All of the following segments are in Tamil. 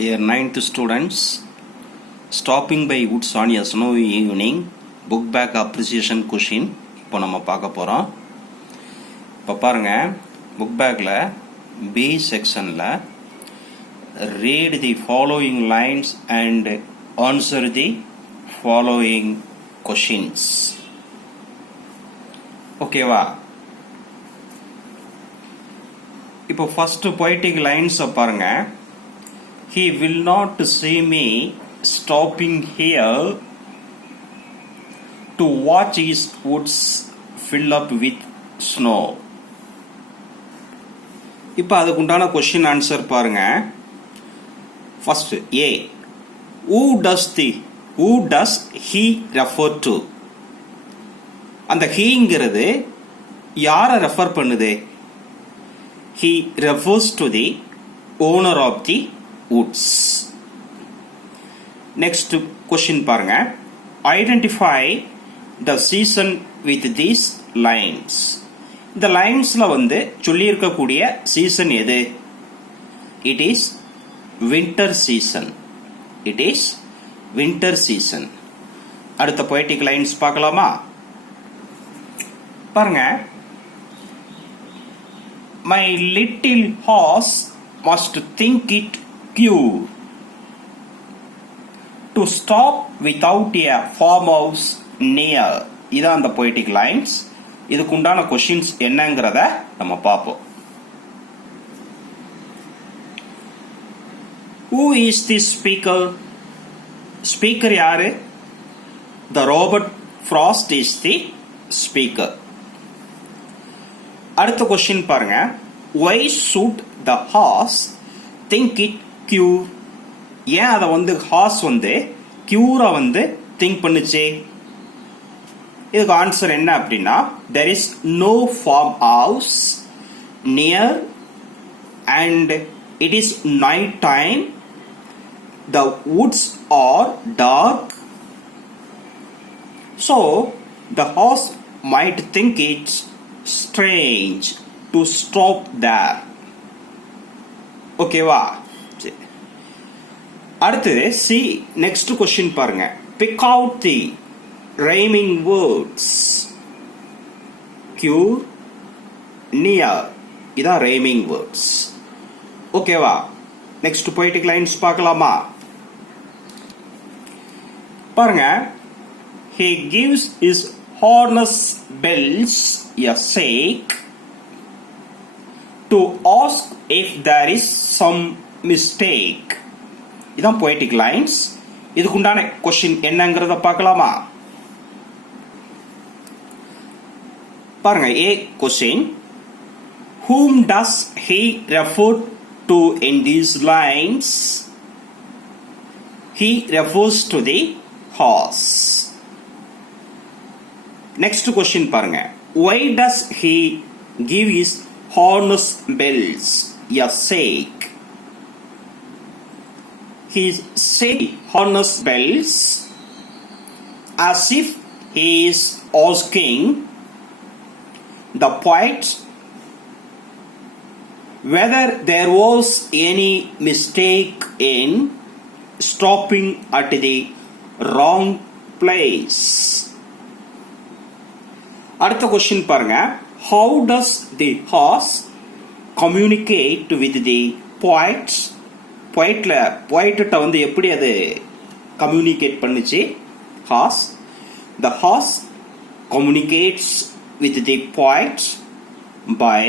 Dear 9th students, stopping by woods on a snowy evening, book back appreciation question இப்போ நம்ம பார்க்க போகிறோம். இப்போ பாருங்க, புக் பேக்கில் பி செக்ஷனில் read the following lines and answer the following questions. ஓகேவா? இப்போ ஃபர்ஸ்ட் poetic lines பாருங்க. He will not see me stopping here to watch his woods fill up with snow. இப்போ அதுக்குண்டான கொஸ்டின் ஆன்சர் பாருங்க. First A, who does he refer to? அந்த ஹீங்கிறது யாரை ரெஃபர் பண்ணுது? He refers to the owner of the woods. Next question பாருங்க. Identify the season with these lines. இந்த லைன்ஸ்ல சொல்லி இருக்கக்கூடிய சீசன் எது? It is winter season. It is winter season. அடுத்த poetic lines பார்க்கலாமா? பாருங்க. My little horse must think it cure to stop without a farmhouse near. இதான் அந்த poetic lines. இதுக்கு உண்டான கொஸ்டின்ஸ் என்னங்கிறத நம்ம பார்ப்போம். Who is this speaker? Speaker யாரு? The Robert Frost is the speaker. அடுத்த கொஸ்டின் பாருங்க. Why should the horse think it cure? ஏன் அதை ஹார்ஸ் கியூரா திங்க் பண்ணுச்சு? இதுக்கு ஆன்சர் என்ன அப்படின்னா, there is no farm house near and it is night time, the woods are dark, so the horse might think it's strange to stop there. ஓகேவா? அடுத்தது சி, நெக்ஸ்ட் கொஸ்டின் பாருங்க. Big out the rhyming words. Cure, near, இதான் ரைமிங் வேர்ட்ஸ். ஓகேவா? நெக்ஸ்ட் poetic lines பார்க்கலாமா? பாருங்க. He gives his harness bells a shake to ask if there is some mistake. இதான் poetic lines. இதுக்குண்டான கொஸ்டின் என்னங்கிறத பார்க்கலாமா? பாருங்க. ஏ question, whom does he refer to in these lines? He refers to the horse. Next question பாருங்க. Why does he give his harness bells a shake? He said harness bells as if he is asking the poet whether there was any mistake in stopping at the wrong place. அடுத்த கொஸ்டின் பாருங்க. How does the horse communicate with the poet? poetட்ட எப்படி அது கம்யூனிகேட் பண்ணுச்சு? Hours. The horse communicates with the poet by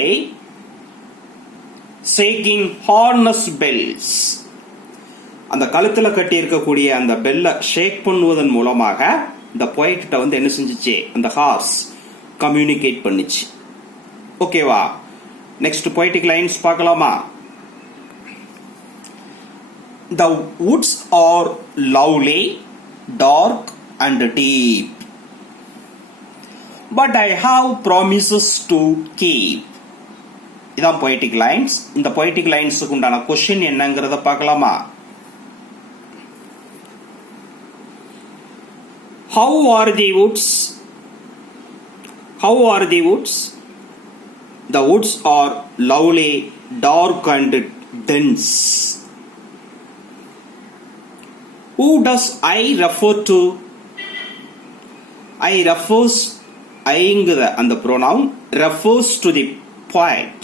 shaking harness bells. அந்த கழுத்துல கட்டி இருக்கக்கூடிய அந்த பெல்ல ஷேக் பண்ணுவதன் மூலமாக இந்த poetட்ட என்ன செஞ்சுச்சு? அந்த ஹார்ஸ் கம்யூனிகேட் பண்ணுச்சு. ஓகேவா? நெக்ஸ்ட் poetic lines பார்க்கலாமா? The woods are lovely, dark and deep, but I have promises to keep. இதான் poetic lines. இந்த poetic linesக்கு உண்டான கொஸ்டின் என்னங்கிறத பார்க்கலாமா? How are the woods? How are the woods? The woods are lovely, dark and dense. Who does I refer to? I refers, ஐங்கிற அந்த pronoun refers to the poet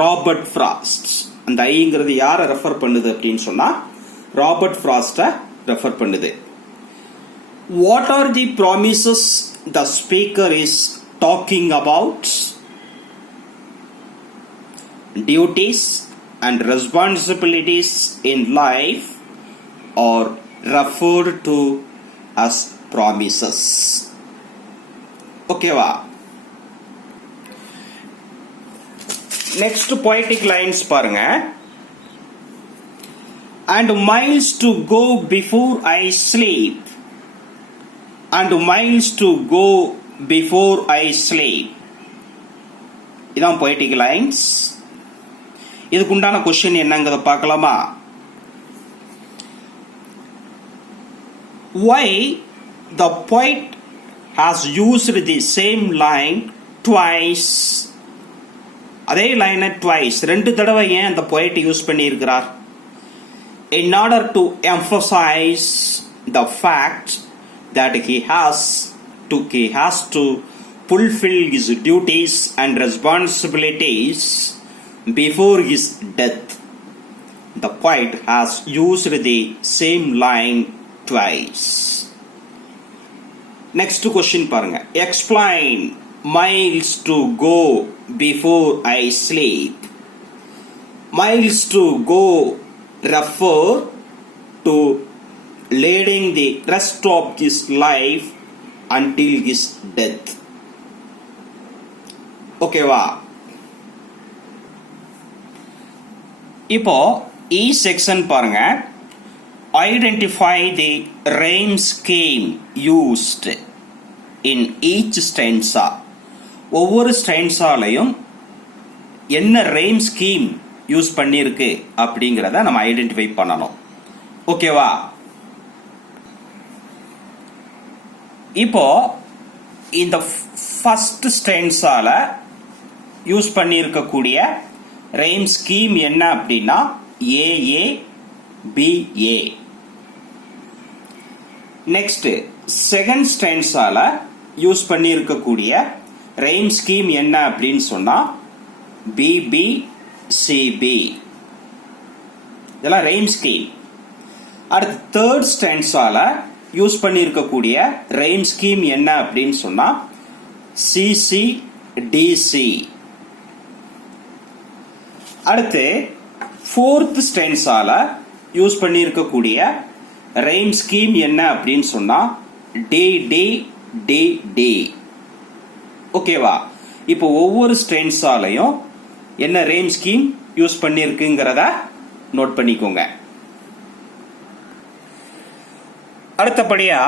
Robert frost. அந்த ஐங்கிறது யாரை ரெஃபர் பண்ணுது அப்படின்னு சொன்னா ராபர்ட் ஃப்ராஸ்ட ரெஃபர் பண்ணுது. What are the promises the speaker is talking about? Duties and responsibilities in life are referred to as promises. Okay va? Next poetic lines பாருங்க. And miles to go before I sleep. And miles to go before I sleep. இதான் poetic lines. இதுக்கு உண்டான क्वेश्चन என்னங்கறத பார்க்கலாமா? Why the poet has used the same line twice? அதே லைனை twice ரெண்டு தடவை ஏன் அந்த poet யூஸ் பண்ணி இருக்கிறார்? In order to emphasize the fact that he has to fulfill his duties and responsibilities before his death. The poet has used the same line twice. Next question பாருங்க. Explain miles to go before I sleep. Miles to go refer to leading the rest of his life until his death. Okay வா? இப்போ E section பாருங்க. Identify the rhyme scheme used in each stanza. ஒவ்வொரு ஸ்டான்ஸாலையும் என்ன rhyme scheme யூஸ் பண்ணிருக்கு அப்படிங்கறத நம்ம ஐடென்டிஃபை பண்ணணும். ஓகேவா? இப்போ இந்த ஃபர்ஸ்ட் ஸ்டான்ஸால யூஸ் பண்ணியிருக்கக்கூடிய rhyme scheme என்ன அப்படின்னா AA BA. நெக்ஸ்ட் செகண்ட் ஸ்டான்ஸால யூஸ் பண்ணியிருக்கக்கூடிய rhyme scheme என்ன அப்படின்னு சொன்னா BB CB. இதெல்லாம் rhyme scheme. அடுத்து தேர்ட் ஸ்டான்ஸால யூஸ் பண்ணியிருக்கக்கூடிய rhyme scheme என்ன அப்படின்னு சொன்னா CC DC. அடுத்து ஃபோர்த் ஸ்டான்ஸால யூஸ் பண்ணியிருக்கக்கூடிய rhyme scheme என்ன அப்படின்னு சொன்னா DD DD. ஓகேவா? இப்போ ஒவ்வொரு ஸ்டான்ஸாலையும் என்ன rhyme scheme யூஸ் பண்ணியிருக்குங்கிறத நோட் பண்ணிக்கோங்க. அடுத்தபடியா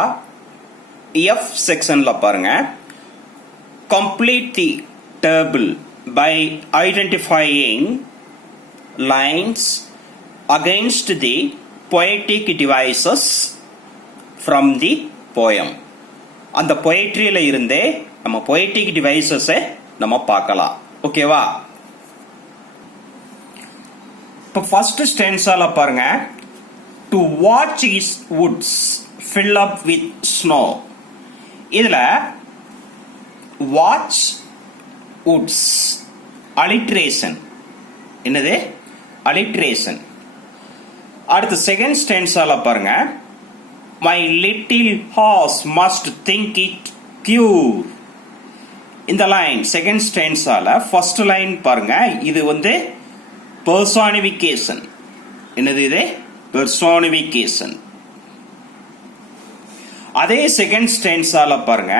F செக்ஷன்ல பாருங்க. Complete the table by identifying lines against the poetic devices from the poem. அந்த poetryல இருந்தே நம்ம poetic devices நம்ம பார்க்கலாம். ஓகேவா? இப்போ ஃபர்ஸ்ட் ஸ்டான்ஸால பாருங்க. To watch his woods fill up with snow. இதுல watch woods alliteration. என்னது? alliteration. அடுத்து செகண்ட் ஸ்டான்ஸால பாருங்க. My little horse must think it pure. இந்த லைன் செகண்ட் ஸ்டான்ஸால ஃபர்ஸ்ட் லைன் பாருங்க. இது வந்து personification. என்னது இது? personification. அதே செகண்ட் ஸ்டான்ஸால பாருங்க.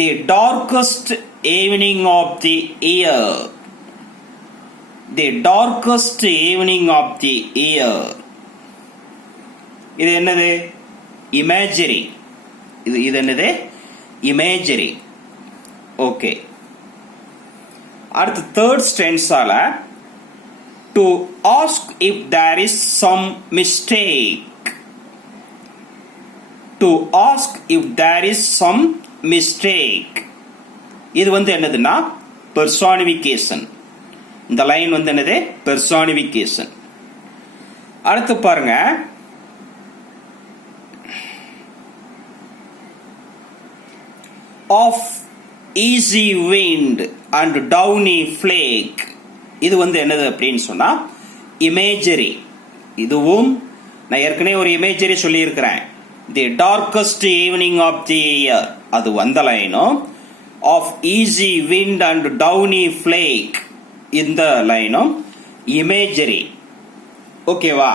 The darkest evening of the year. The darkest evening of the year. இது என்னது? imagery. இது என்னது? imagery. ஓகே. அடுத்து third ஸ்டான்ஸால to ask if there is some mistake. To ask if there is some mistake. இது வந்து என்னதுன்னா personification. இந்த லைன் வந்து என்னது? personification. அடுத்து பாருங்க. of easy wind and downy flake. இது வந்து என்னது அப்படின்னு சொன்னா இமேஜரி. இதுவும் நான் ஏற்கனவே ஒரு இமேஜரி சொல்லியிருக்கிறேன். The darkest evening of the year, அது வந்த லைனும் of easy wind and downy flake இந்த லைனும் இமேஜரி. ஓகேவா?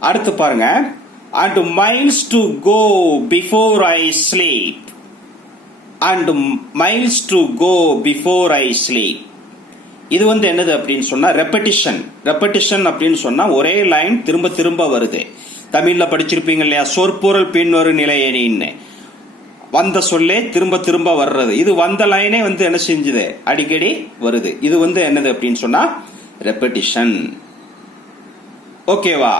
அடுத்து பாருங்க. and miles to go before I sleep. and miles to go before I sleep. இது வந்து என்னது அப்படின்னு சொன்னா ரெப்படிஷன். ரெப்படிஷன் அப்படின்னு சொன்னா ஒரே லைன் திரும்ப திரும்ப வருது. தமிழ்ல படிச்சிருப்பீங்க இல்லையா, சொற்பொருள் பின்வரு நிலையணின்னு வந்த சொல்லே திரும்ப திரும்ப வர்றது. இது வந்த லைனே வந்து என்ன செஞ்சது, அடிக்கடி வருது. இது வந்து என்னது அப்படின்னு சொன்னா ரெப்படிஷன். ஓகேவா?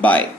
பாய்.